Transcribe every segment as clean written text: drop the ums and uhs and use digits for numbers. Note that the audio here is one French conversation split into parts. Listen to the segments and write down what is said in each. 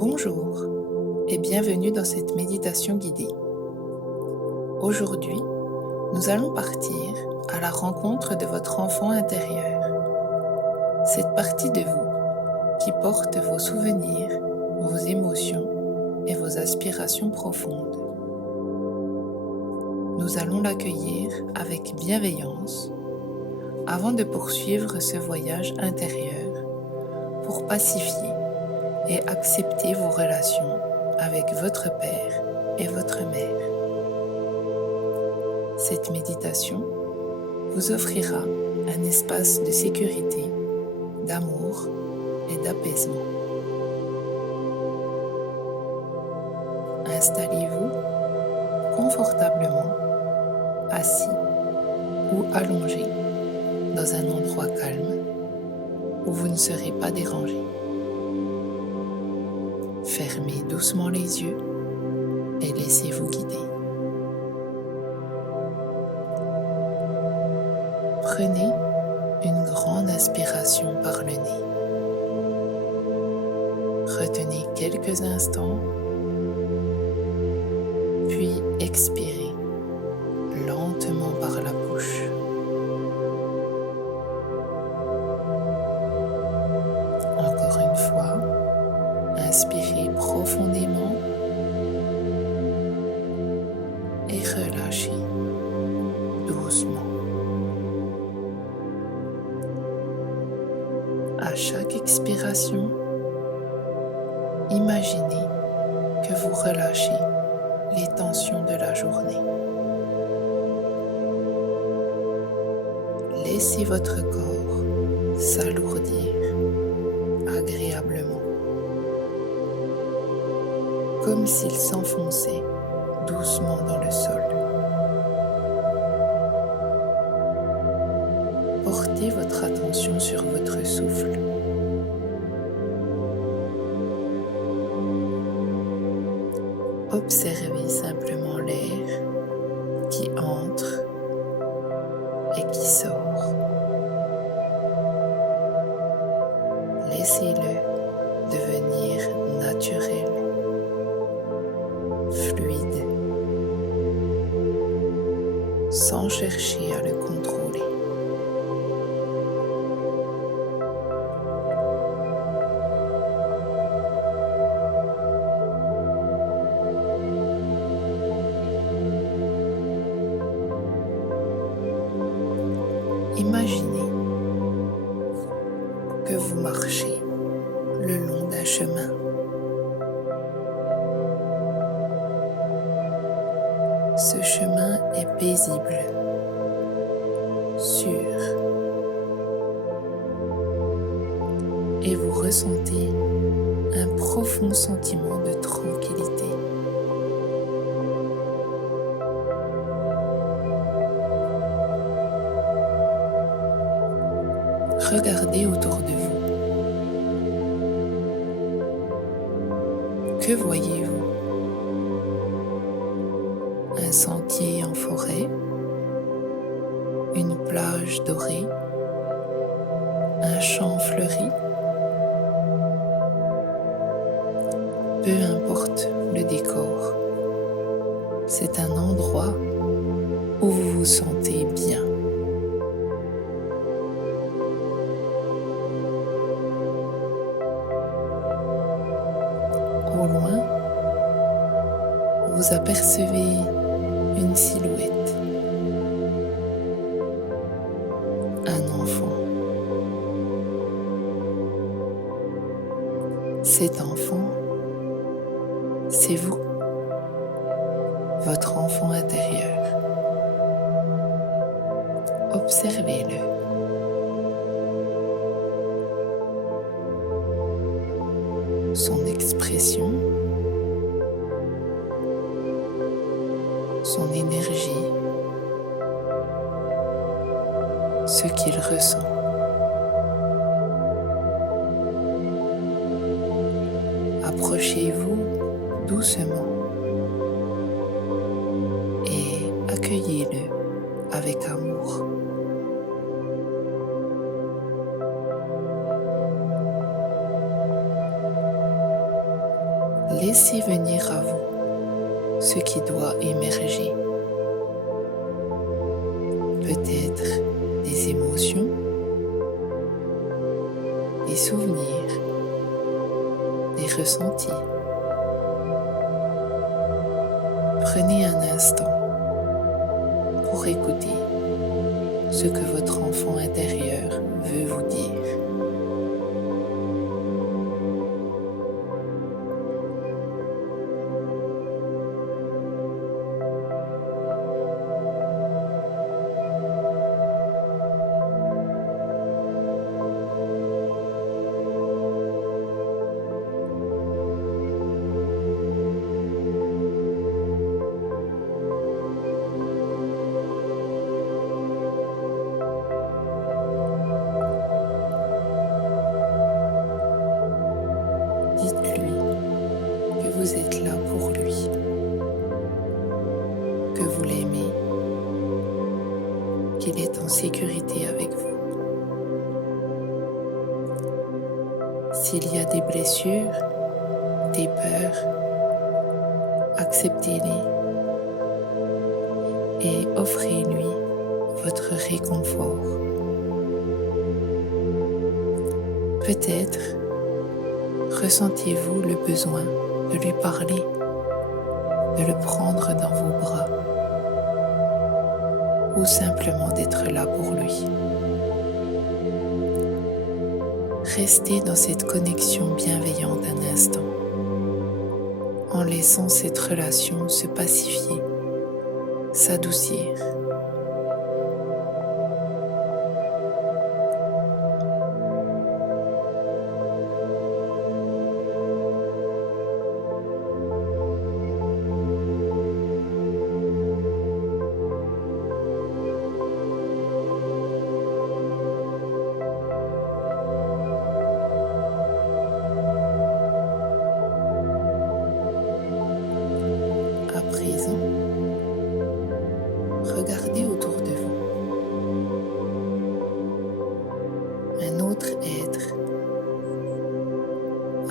Bonjour et bienvenue dans cette méditation guidée. Aujourd'hui, nous allons partir à la rencontre de votre enfant intérieur, cette partie de vous qui porte vos souvenirs, vos émotions et vos aspirations profondes. Nous allons l'accueillir avec bienveillance avant de poursuivre ce voyage intérieur pour pacifier et accepter vos relations avec votre père et votre mère. Cette méditation vous offrira un espace de sécurité, d'amour et d'apaisement. Installez-vous confortablement, assis ou allongé dans un endroit calme où vous ne serez pas dérangé. Fermez doucement les yeux et laissez-vous guider. Prenez une grande inspiration par le nez. Retenez quelques instants, puis expirez lentement par la bouche. Encore une fois, inspirez profondément et relâchez doucement. À chaque expiration, imaginez que vous relâchez les tensions de la journée. Laissez votre corps s'alourdir agréablement, comme s'il s'enfonçait doucement dans le sol. Portez votre attention sur votre souffle. Observez simplement l'air qui entre et qui sort. Laissez-le devenir naturel, fluide, sans chercher à le contrôler. Imaginez que vous marchez le long d'un chemin. Ce chemin est paisible, sûr, et vous ressentez un profond sentiment de tranquillité. Regardez autour de vous. Que voyez-vous? Un sentier en forêt, une plage dorée, un champ fleuri. Peu importe le décor, c'est un endroit où vous vous sentez bien. Au loin, vous apercevez une silhouette, un enfant. Cet enfant, c'est vous, votre enfant intérieur. Observez-le. Son expression, son énergie, ce qu'il ressent. Approchez-vous doucement et accueillez-le avec amour. laissez venir à vous ce qui doit émerger. Peut-être des émotions, des souvenirs, des ressentis. Prenez un instant pour écouter ce que votre enfant intérieur veut vous dire. Dites-lui que vous êtes là pour lui, que vous l'aimez, qu'il est en sécurité avec vous. S'il y a des blessures, des peurs, acceptez-les et offrez-lui votre réconfort. Peut-être ressentiez-vous le besoin de lui parler, de le prendre dans vos bras ou simplement d'être là pour lui. Restez dans cette connexion bienveillante un instant, en laissant cette relation se pacifier, s'adoucir. À présent, regardez autour de vous. Un autre être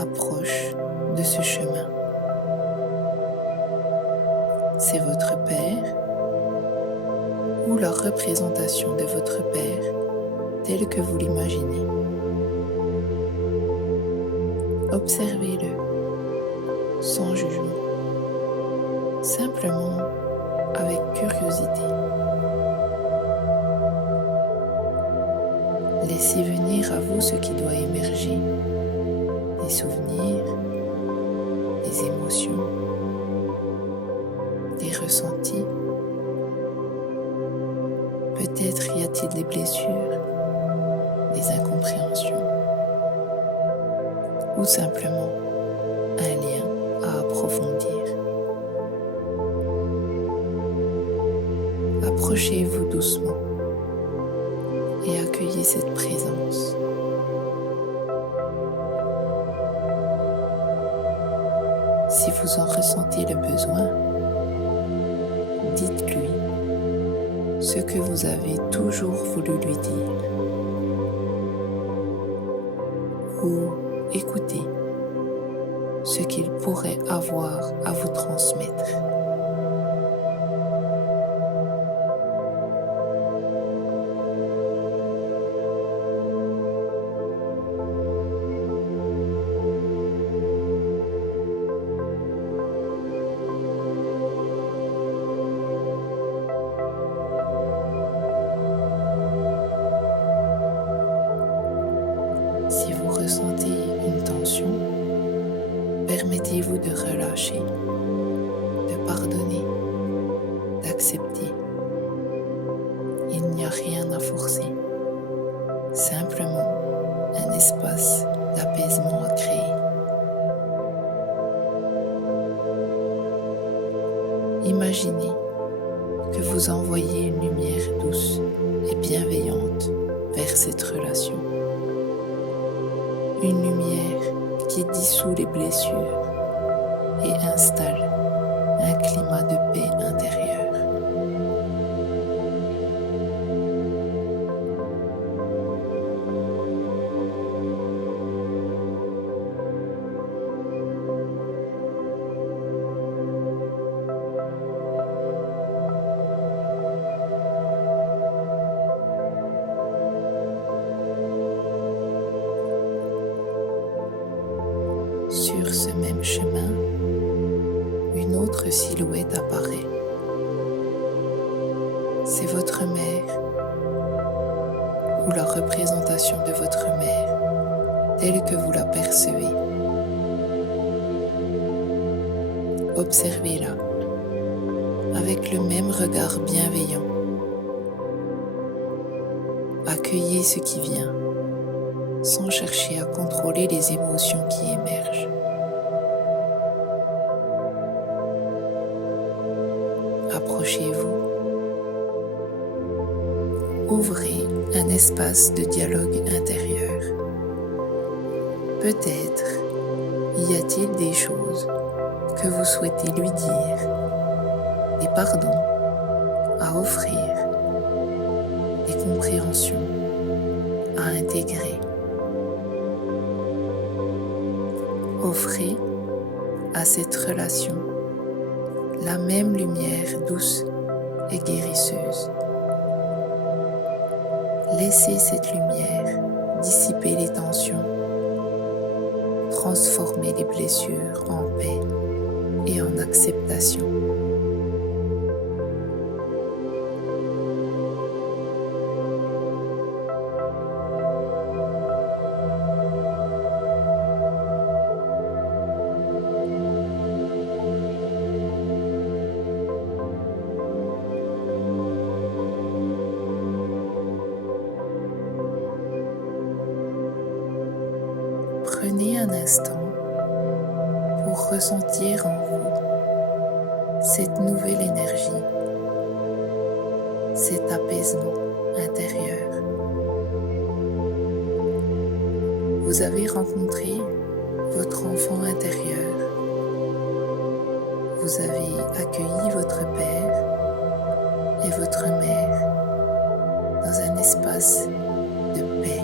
approche de ce chemin. C'est votre père ou la représentation de votre père tel que vous l'imaginez. Observez-le sans jugement, simplement avec curiosité. Laissez venir à vous ce qui doit émerger, des souvenirs, des émotions, des ressentis. Peut-être y a-t-il des blessures, des incompréhensions, ou simplement un lien à approfondir. Approchez-vous doucement et accueillez cette présence. Si vous en ressentez le besoin, dites-lui ce que vous avez toujours voulu lui dire ou écoutez ce qu'il pourrait avoir à vous transmettre. Si vous ressentez une tension, permettez-vous de relâcher, de pardonner, d'accepter. Il n'y a rien à forcer, simplement un espace d'apaisement à créer. Imaginez que vous envoyez une lumière douce et bienveillante vers cette relation. Une lumière qui dissout les blessures et installe un climat de paix intérieure. Sur ce même chemin, une autre silhouette apparaît. C'est votre mère ou la représentation de votre mère telle que vous la percevez. Observez-la avec le même regard bienveillant. Accueillez ce qui vient sans chercher à contrôler les émotions qui émergent. Approchez-vous. Ouvrez un espace de dialogue intérieur. Peut-être y a-t-il des choses que vous souhaitez lui dire, des pardons à offrir, des compréhensions à intégrer. Offrez à cette relation la même lumière douce et guérisseuse. Laissez cette lumière dissiper les tensions, transformer les blessures en paix et en acceptation. Prenez un instant pour ressentir en vous cette nouvelle énergie, cet apaisement intérieur. Vous avez rencontré votre enfant intérieur. Vous avez accueilli votre père et votre mère dans un espace de paix.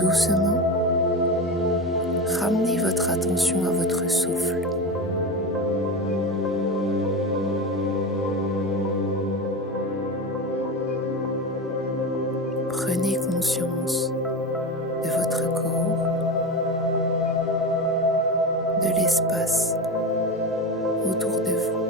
Doucement, ramenez votre attention à votre souffle. Prenez conscience de votre corps, de l'espace autour de vous.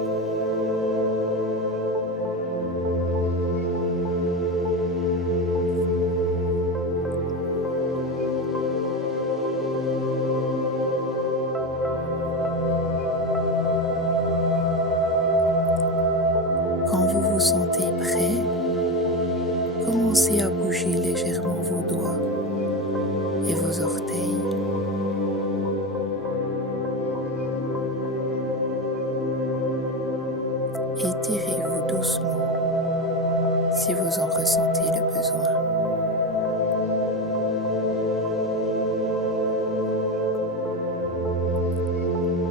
Quand vous vous sentez prêt, commencez à bouger légèrement vos doigts et vos orteils. Étirez-vous doucement si vous en ressentez le besoin.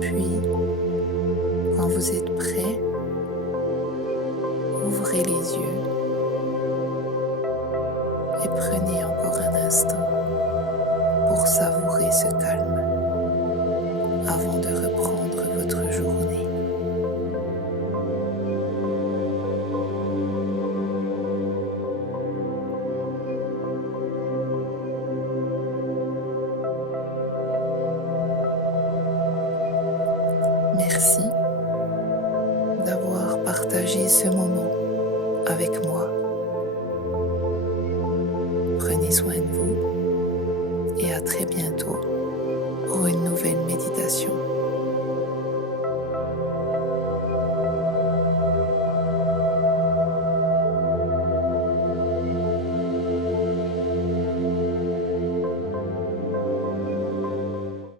Puis, quand vous êtes prêt, ouvrez les yeux et prenez encore un instant pour savourer ce calme avant de reprendre votre journée. Merci d'avoir partagé ce moment avec moi. Prenez soin de vous et à très bientôt.